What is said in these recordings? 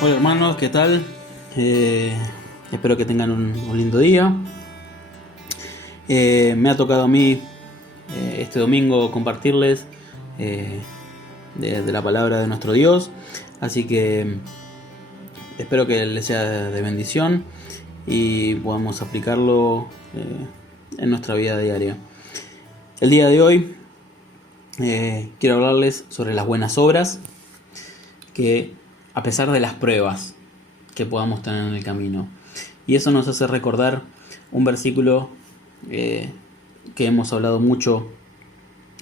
Hola hermanos, ¿qué tal? Espero que tengan un lindo día. Me ha tocado a mí este domingo compartirles eh, de la palabra de nuestro Dios, así que espero que les sea de bendición y podamos aplicarlo en nuestra vida diaria. El día de hoy quiero hablarles sobre las buenas obras que, a pesar de las pruebas que podamos tener en el camino. Y eso nos hace recordar un versículo eh, que hemos hablado mucho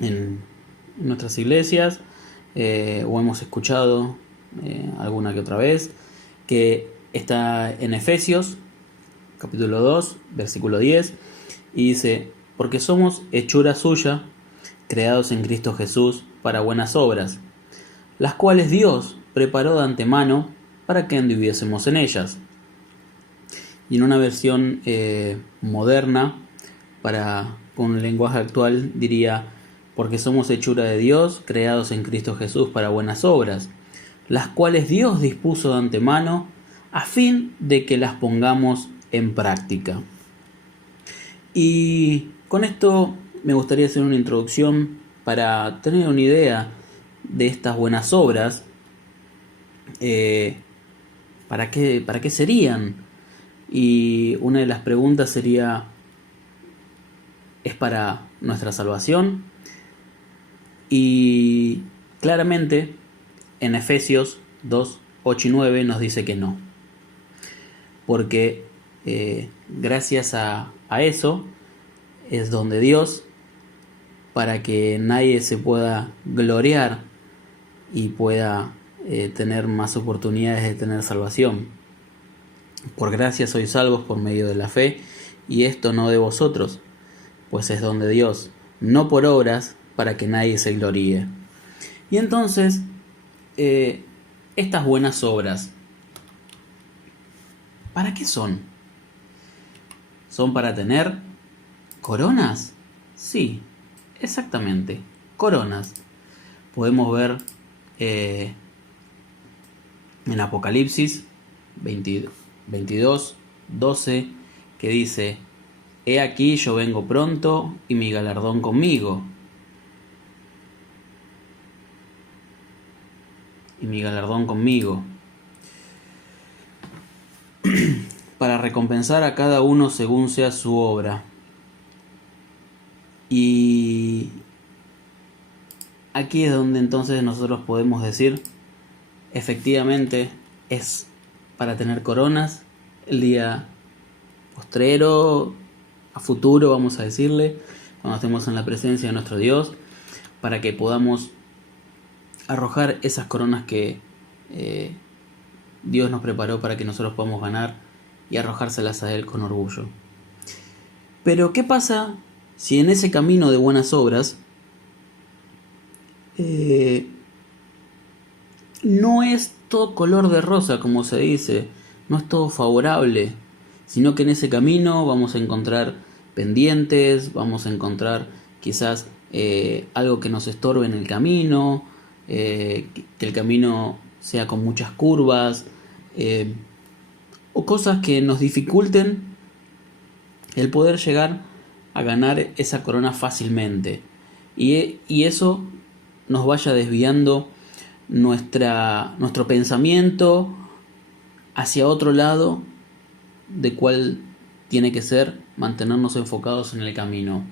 en nuestras iglesias o hemos escuchado alguna que otra vez, que está en Efesios capítulo 2 versículo 10 y dice: porque somos hechura suya, creados en Cristo Jesús para buenas obras, las cuales Dios preparó de antemano para que anduviésemos en ellas. Y en una versión moderna, con un lenguaje actual, diría: porque somos hechura de Dios, creados en Cristo Jesús para buenas obras, las cuales Dios dispuso de antemano a fin de que las pongamos en práctica. Y con esto me gustaría hacer una introducción para tener una idea de estas buenas obras. ¿Para qué serían? Y una de las preguntas sería: ¿es para nuestra salvación? Y claramente en Efesios 2, 8 y 9 nos dice que no. Porque gracias a eso es donde Dios, para que nadie se pueda gloriar y pueda tener más oportunidades de tener salvación. Por gracia sois salvos por medio de la fe, y esto no de vosotros, pues es don de Dios, no por obras, para que nadie se gloríe. Y entonces, estas buenas obras, ¿para qué son? ¿Son para tener coronas? Sí, exactamente, coronas. Podemos ver en Apocalipsis 22, 12, que dice: he aquí yo vengo pronto y mi galardón conmigo. Y mi galardón conmigo. Para recompensar a cada uno según sea su obra. Y aquí es donde entonces nosotros podemos decir: efectivamente es para tener coronas el día postrero, a futuro, vamos a decirle, cuando estemos en la presencia de nuestro Dios, para que podamos arrojar esas coronas que Dios nos preparó para que nosotros podamos ganar y arrojárselas a Él con orgullo. Pero ¿qué pasa si en ese camino de buenas obras no es todo color de rosa, como se dice, no es todo favorable, sino que en ese camino vamos a encontrar pendientes, vamos a encontrar quizás algo que nos estorbe en el camino, que el camino sea con muchas curvas, o cosas que nos dificulten el poder llegar a ganar esa corona fácilmente, y eso nos vaya desviando nuestro pensamiento hacia otro lado, de cuál tiene que ser mantenernos enfocados en el camino.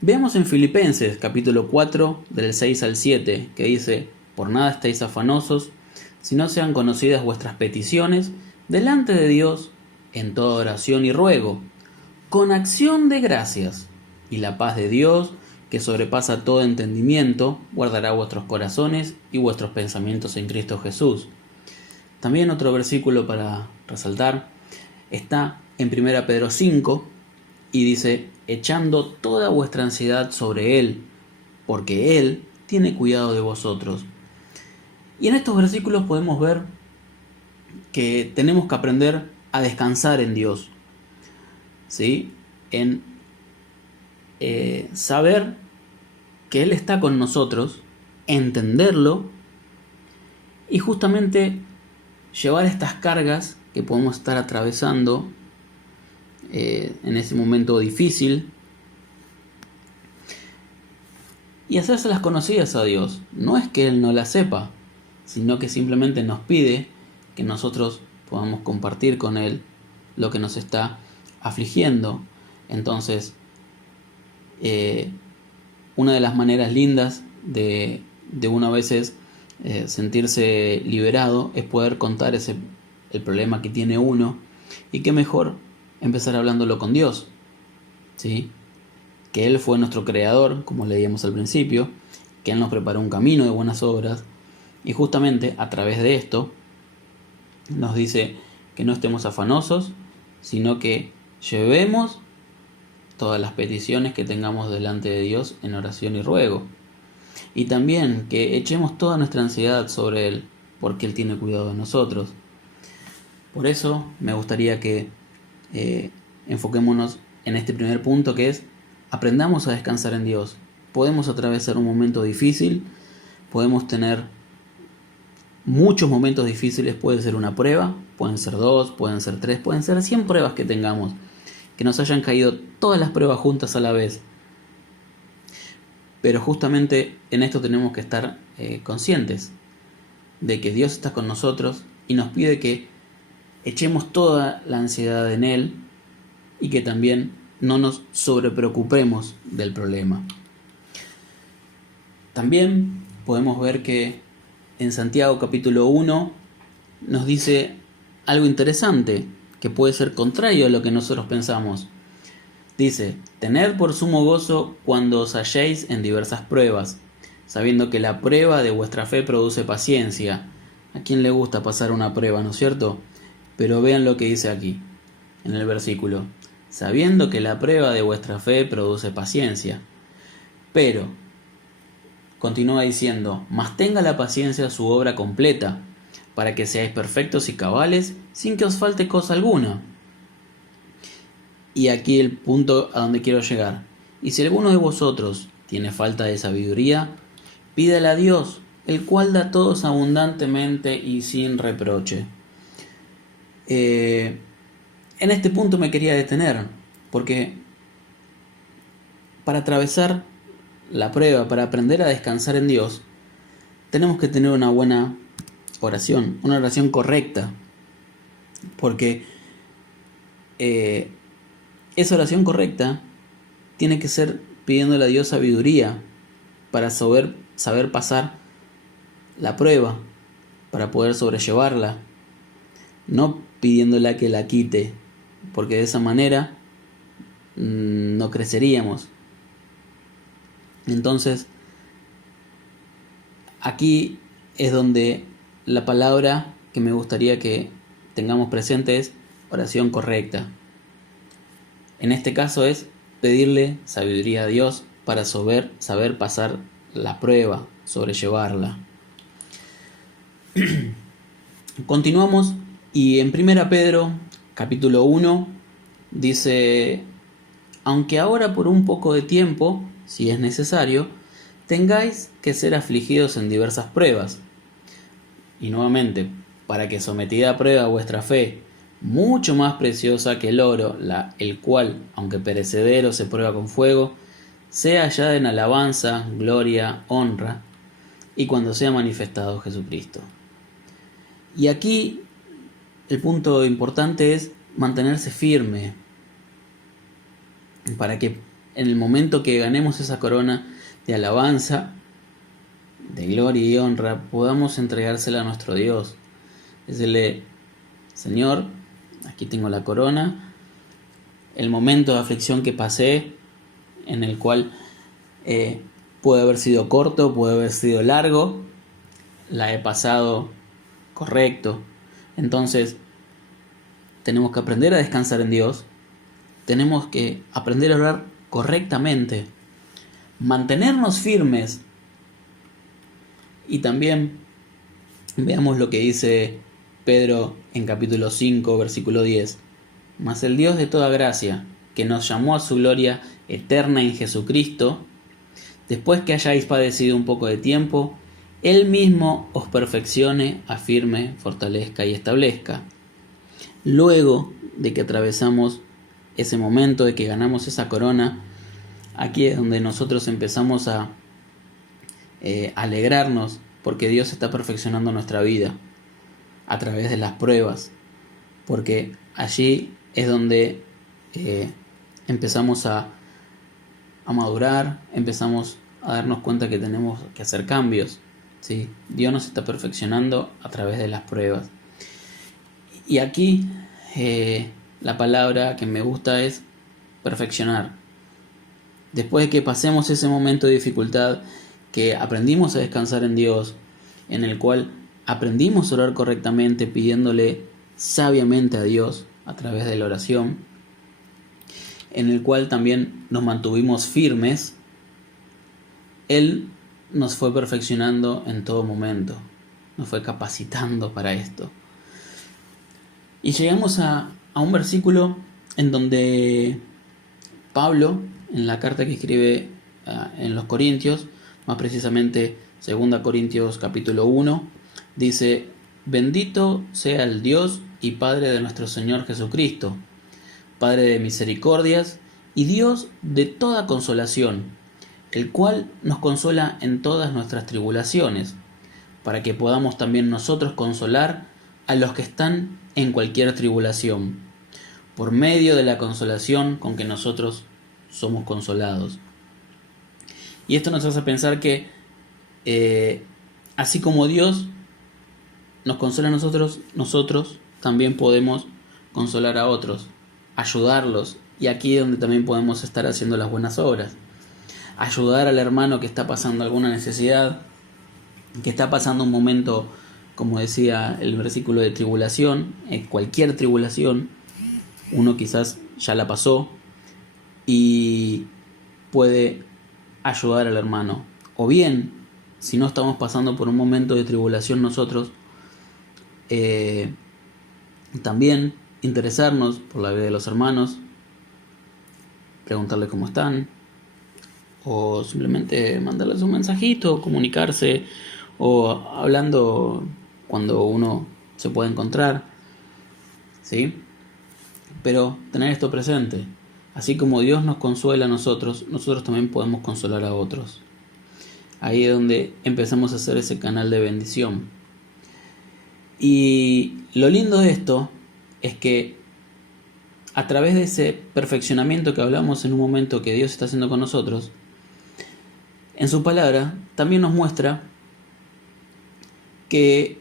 Veamos en Filipenses capítulo 4 del 6 al 7, que dice: por nada estéis afanosos, si no sean conocidas vuestras peticiones delante de Dios en toda oración y ruego, con acción de gracias, y la paz de Dios, que sobrepasa todo entendimiento, guardará vuestros corazones y vuestros pensamientos en Cristo Jesús. También otro versículo para resaltar está en 1 Pedro 5 y dice: echando toda vuestra ansiedad sobre Él, porque Él tiene cuidado de vosotros. Y en estos versículos podemos ver que tenemos que aprender a descansar en Dios, ¿sí? En saber que Él está con nosotros, entenderlo y justamente llevar estas cargas que podemos estar atravesando en ese momento difícil y hacérselas conocidas a Dios. No es que Él no las sepa, sino que simplemente nos pide que nosotros podamos compartir con Él lo que nos está afligiendo. Entonces, una de las maneras lindas de uno a veces sentirse liberado es poder contar el problema que tiene uno, y qué mejor empezar hablándolo con Dios, ¿sí? Que Él fue nuestro creador, como leíamos al principio, que Él nos preparó un camino de buenas obras, y justamente a través de esto nos dice que no estemos afanosos, sino que llevemos todas las peticiones que tengamos delante de Dios en oración y ruego. Y también que echemos toda nuestra ansiedad sobre Él, porque Él tiene cuidado de nosotros. Por eso me gustaría que enfoquémonos en este primer punto, que es: aprendamos a descansar en Dios. Podemos atravesar un momento difícil, podemos tener muchos momentos difíciles. Puede ser una prueba, pueden ser 2, pueden ser 3, pueden ser 100 pruebas que tengamos, que nos hayan caído todas las pruebas juntas a la vez. Pero justamente en esto tenemos que estar conscientes de que Dios está con nosotros y nos pide que echemos toda la ansiedad en Él, y que también no nos sobrepreocupemos del problema. También podemos ver que en Santiago capítulo 1 nos dice algo interesante que puede ser contrario a lo que nosotros pensamos. Dice: tened por sumo gozo cuando os halléis en diversas pruebas, sabiendo que la prueba de vuestra fe produce paciencia. ¿A quién le gusta pasar una prueba, no es cierto? Pero vean lo que dice aquí, en el versículo: sabiendo que la prueba de vuestra fe produce paciencia. Pero, continúa diciendo: mas tenga la paciencia su obra completa, para que seáis perfectos y cabales, sin que os falte cosa alguna. Y aquí el punto a donde quiero llegar. Y si alguno de vosotros tiene falta de sabiduría, pídala a Dios, el cual da a todos abundantemente y sin reproche. En este punto me quería detener, porque para atravesar la prueba, para aprender a descansar en Dios, tenemos que tener una buena oración, una oración correcta, porque esa oración correcta tiene que ser pidiéndole a Dios sabiduría para saber pasar la prueba, para poder sobrellevarla, no pidiéndole que la quite, porque de esa manera no creceríamos. Entonces, aquí es donde la palabra que me gustaría que tengamos presente es oración correcta. En este caso es pedirle sabiduría a Dios para saber pasar la prueba, sobrellevarla. Continuamos, y en 1 Pedro capítulo 1 dice: aunque ahora por un poco de tiempo, si es necesario, tengáis que ser afligidos en diversas pruebas. Y nuevamente, para que sometida a prueba vuestra fe, mucho más preciosa que el oro, el cual, aunque perecedero, se prueba con fuego, sea hallada en alabanza, gloria, honra, y cuando sea manifestado Jesucristo. Y aquí el punto importante es mantenerse firme, para que en el momento que ganemos esa corona de alabanza, de gloria y honra, podamos entregársela a nuestro Dios. Decirle: Señor, aquí tengo la corona. El momento de aflicción que pasé, en el cual puede haber sido corto, puede haber sido largo, la he pasado correcto. Entonces, tenemos que aprender a descansar en Dios. Tenemos que aprender a orar correctamente, mantenernos firmes. Y también veamos lo que dice Pedro en capítulo 5, versículo 10. Mas el Dios de toda gracia, que nos llamó a su gloria eterna en Jesucristo, después que hayáis padecido un poco de tiempo, Él mismo os perfeccione, afirme, fortalezca y establezca. Luego de que atravesamos ese momento, de que ganamos esa corona, aquí es donde nosotros empezamos a alegrarnos, porque Dios está perfeccionando nuestra vida a través de las pruebas, porque allí es donde empezamos a madurar, empezamos a darnos cuenta que tenemos que hacer cambios, ¿sí? Dios nos está perfeccionando a través de las pruebas. Y aquí la palabra que me gusta es perfeccionar. Después de que pasemos ese momento de dificultad, que aprendimos a descansar en Dios, en el cual aprendimos a orar correctamente, pidiéndole sabiamente a Dios a través de la oración, en el cual también nos mantuvimos firmes, Él nos fue perfeccionando en todo momento, nos fue capacitando para esto. Y llegamos a un versículo en donde Pablo, en la carta que escribe en los Corintios, más precisamente 2 Corintios capítulo 1, dice: bendito sea el Dios y Padre de nuestro Señor Jesucristo, Padre de misericordias y Dios de toda consolación, el cual nos consuela en todas nuestras tribulaciones, para que podamos también nosotros consolar a los que están en cualquier tribulación, por medio de la consolación con que nosotros somos consolados. Y esto nos hace pensar que así como Dios nos consuela a nosotros, nosotros también podemos consolar a otros, ayudarlos, y aquí es donde también podemos estar haciendo las buenas obras. Ayudar al hermano que está pasando alguna necesidad, que está pasando un momento, como decía el versículo, de tribulación, cualquier tribulación. Uno quizás ya la pasó y puede ayudar al hermano. O bien, si no estamos pasando por un momento de tribulación nosotros, también interesarnos por la vida de los hermanos, preguntarle cómo están, o simplemente mandarles un mensajito, comunicarse, o hablando cuando uno se puede encontrar, ¿sí? Pero tener esto presente: así como Dios nos consuela a nosotros, nosotros también podemos consolar a otros. Ahí es donde empezamos a hacer ese canal de bendición. Y lo lindo de esto es que a través de ese perfeccionamiento que hablamos en un momento que Dios está haciendo con nosotros, en su palabra también nos muestra que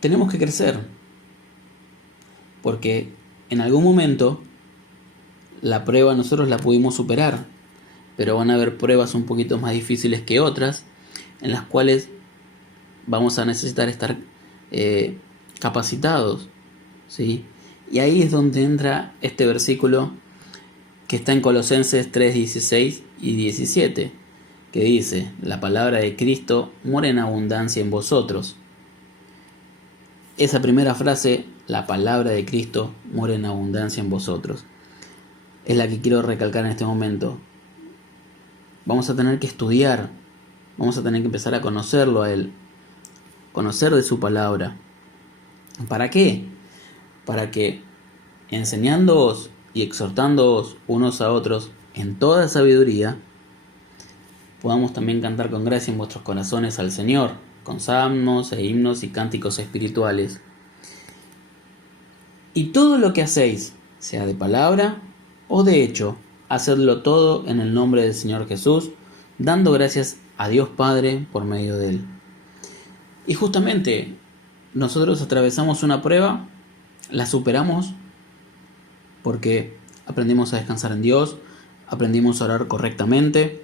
tenemos que crecer, porque en algún momento la prueba nosotros la pudimos superar, pero van a haber pruebas un poquito más difíciles que otras, en las cuales vamos a necesitar estar capacitados, ¿sí? Y ahí es donde entra este versículo que está en Colosenses 3:16 y 17, que dice: la palabra de Cristo mora en abundancia en vosotros. Esa primera frase, la palabra de Cristo mora en abundancia en vosotros, es la que quiero recalcar en este momento. Vamos a tener que estudiar, vamos a tener que empezar a conocerlo a Él, conocer de su palabra. ¿Para qué? Para que, enseñándoos y exhortándoos unos a otros en toda sabiduría, podamos también cantar con gracia en vuestros corazones al Señor, con salmos e himnos y cánticos espirituales. Y todo lo que hacéis, sea de palabra o de hecho, hacedlo todo en el nombre del Señor Jesús, dando gracias a Dios Padre por medio de Él. Y justamente nosotros atravesamos una prueba, la superamos porque aprendimos a descansar en Dios, aprendimos a orar correctamente,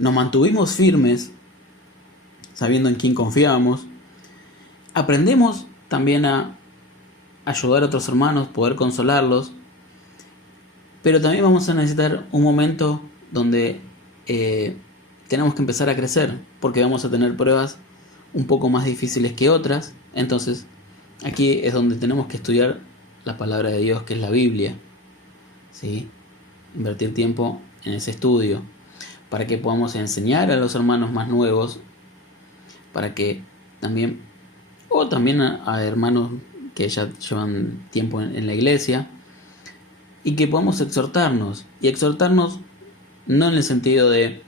nos mantuvimos firmes sabiendo en quién confiábamos, aprendemos también a ayudar a otros hermanos, poder consolarlos, pero también vamos a necesitar un momento donde tenemos que empezar a crecer, porque vamos a tener pruebas un poco más difíciles que otras. Entonces aquí es donde tenemos que estudiar la palabra de Dios, que es la Biblia, ¿sí? Invertir tiempo en ese estudio para que podamos enseñar a los hermanos más nuevos, para que también, o también a hermanos que ya llevan tiempo en la iglesia, y que podamos exhortarnos, y exhortarnos no en el sentido de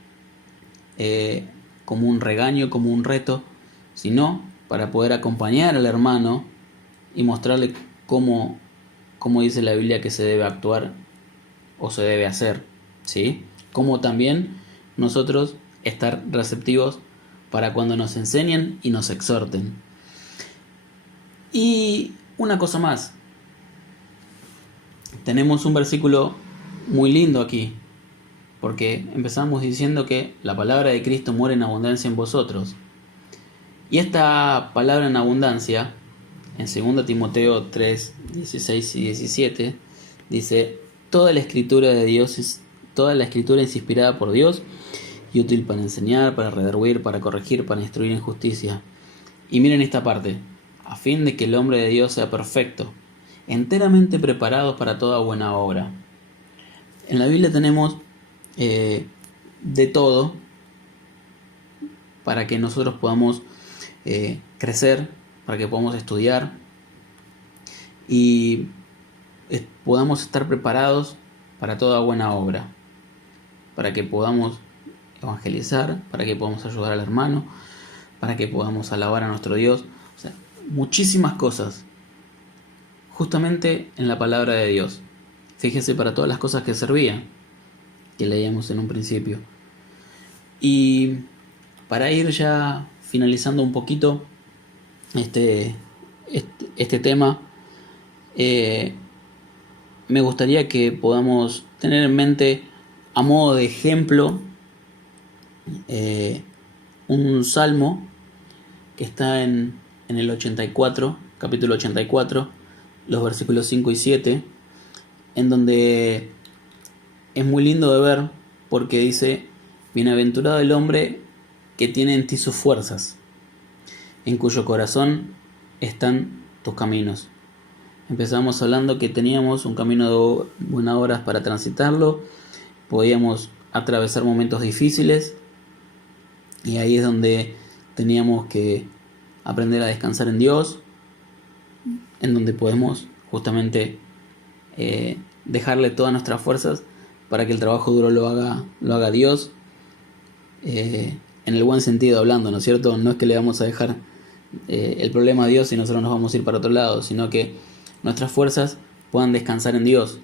como un regaño, como un reto, sino para poder acompañar al hermano y mostrarle cómo dice la Biblia que se debe actuar o se debe hacer, ¿sí? Como también nosotros estar receptivos para cuando nos enseñen y nos exhorten. Y una cosa más, tenemos un versículo muy lindo aquí, porque empezamos diciendo que la palabra de Cristo muere en abundancia en vosotros. Y esta palabra en abundancia, en 2 Timoteo 3, 16 y 17, dice: toda la escritura es inspirada por Dios y útil para enseñar, para redarguir, para corregir, para instruir en justicia. Y miren esta parte: a fin de que el hombre de Dios sea perfecto, enteramente preparado para toda buena obra. En la Biblia tenemos de todo para que nosotros podamos crecer, para que podamos estudiar y podamos estar preparados para toda buena obra, para que podamos evangelizar, para que podamos ayudar al hermano, para que podamos alabar a nuestro Dios. O sea, muchísimas cosas justamente en la palabra de Dios. Fíjese para todas las cosas que servían, que leíamos en un principio. Y para ir ya finalizando un poquito este tema, me gustaría que podamos tener en mente, a modo de ejemplo, un salmo que está en el 84, capítulo 84, los versículos 5 y 7, en donde es muy lindo de ver, porque dice: bienaventurado el hombre que tiene en ti sus fuerzas, en cuyo corazón están tus caminos. Empezamos hablando que teníamos un camino de buenas obras para transitarlo, podíamos atravesar momentos difíciles, y ahí es donde teníamos que aprender a descansar en Dios, en donde podemos justamente dejarle todas nuestras fuerzas para que el trabajo duro lo haga Dios, en el buen sentido hablando, ¿no es cierto? No es que le vamos a dejar el problema a Dios y nosotros nos vamos a ir para otro lado, sino que nuestras fuerzas puedan descansar en Dios,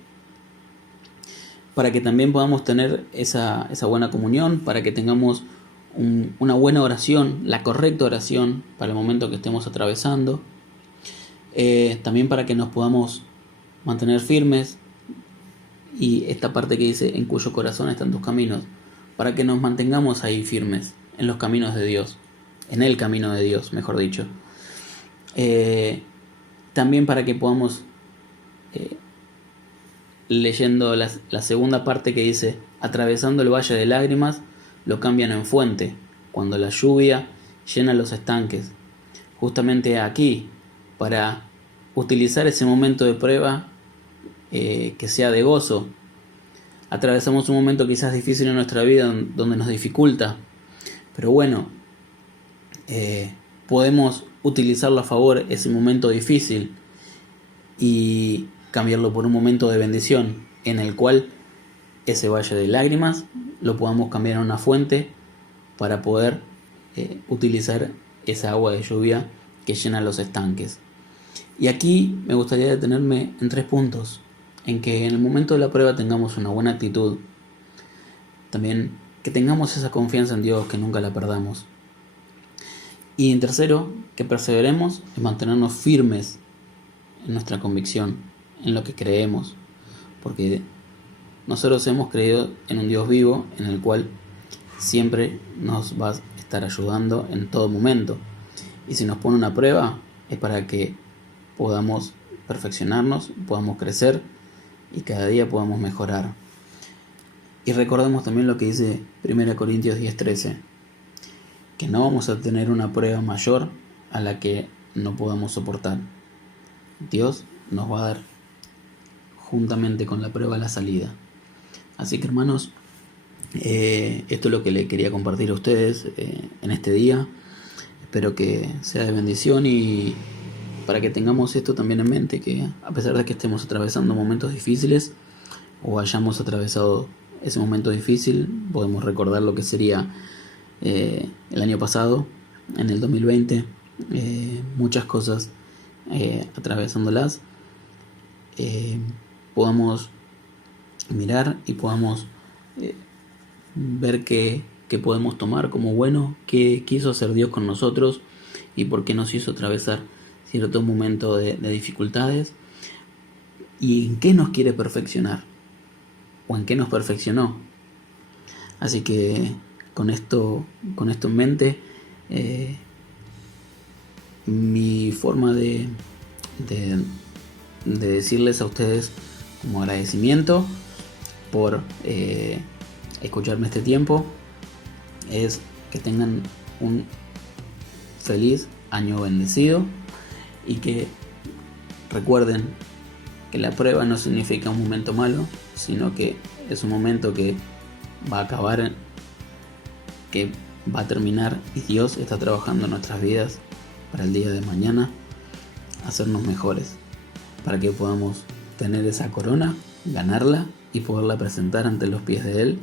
para que también podamos tener esa buena comunión, para que tengamos una buena oración, la correcta oración para el momento que estemos atravesando, también para que nos podamos mantener firmes, y esta parte que dice: en cuyo corazón están tus caminos, para que nos mantengamos ahí firmes en los caminos de Dios, en el camino de Dios, mejor dicho. También para que podamos, leyendo la segunda parte que dice: atravesando el valle de lágrimas, lo cambian en fuente, cuando la lluvia llena los estanques. Justamente aquí, para utilizar ese momento de prueba, que sea de gozo. Atravesamos un momento quizás difícil en nuestra vida, donde nos dificulta, pero bueno, podemos utilizarlo a favor ese momento difícil y cambiarlo por un momento de bendición, en el cual ese valle de lágrimas lo podamos cambiar a una fuente para poder utilizar esa agua de lluvia que llena los estanques. Y aquí me gustaría detenerme en 3 puntos: en que en el momento de la prueba tengamos una buena actitud, también que tengamos esa confianza en Dios, que nunca la perdamos, y en tercero, que perseveremos en mantenernos firmes en nuestra convicción, en lo que creemos, porque nosotros hemos creído en un Dios vivo, en el cual siempre nos va a estar ayudando en todo momento, y si nos pone una prueba es para que podamos perfeccionarnos, podamos crecer y cada día podamos mejorar. Y recordemos también lo que dice 1 Corintios 10:13, que no vamos a tener una prueba mayor a la que no podamos soportar. Dios nos va a dar juntamente con la prueba la salida. Así que, hermanos, esto es lo que le quería compartir a ustedes en este día. espero que sea de bendición y para que tengamos esto también en mente, que a pesar de que estemos atravesando momentos difíciles o hayamos atravesado ese momento difícil, podemos recordar lo que sería el año pasado, en el 2020, muchas cosas atravesándolas, podamos mirar y podamos ver qué podemos tomar como bueno, qué quiso hacer Dios con nosotros y por qué nos hizo atravesar ciertos momentos de dificultades y en qué nos quiere perfeccionar o en qué nos perfeccionó. Así que con esto en mente, mi forma de decirles a ustedes como agradecimiento por escucharme este tiempo es que tengan un feliz año bendecido y que recuerden que la prueba no significa un momento malo, sino que es un momento que va a acabar, que va a terminar y Dios está trabajando en nuestras vidas para el día de mañana hacernos mejores, para que podamos tener esa corona, ganarla y poderla presentar ante los pies de Él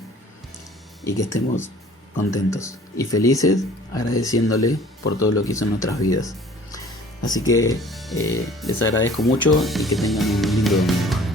y que estemos contentos y felices agradeciéndole por todo lo que hizo en nuestras vidas. Así que les agradezco mucho y que tengan un lindo domingo.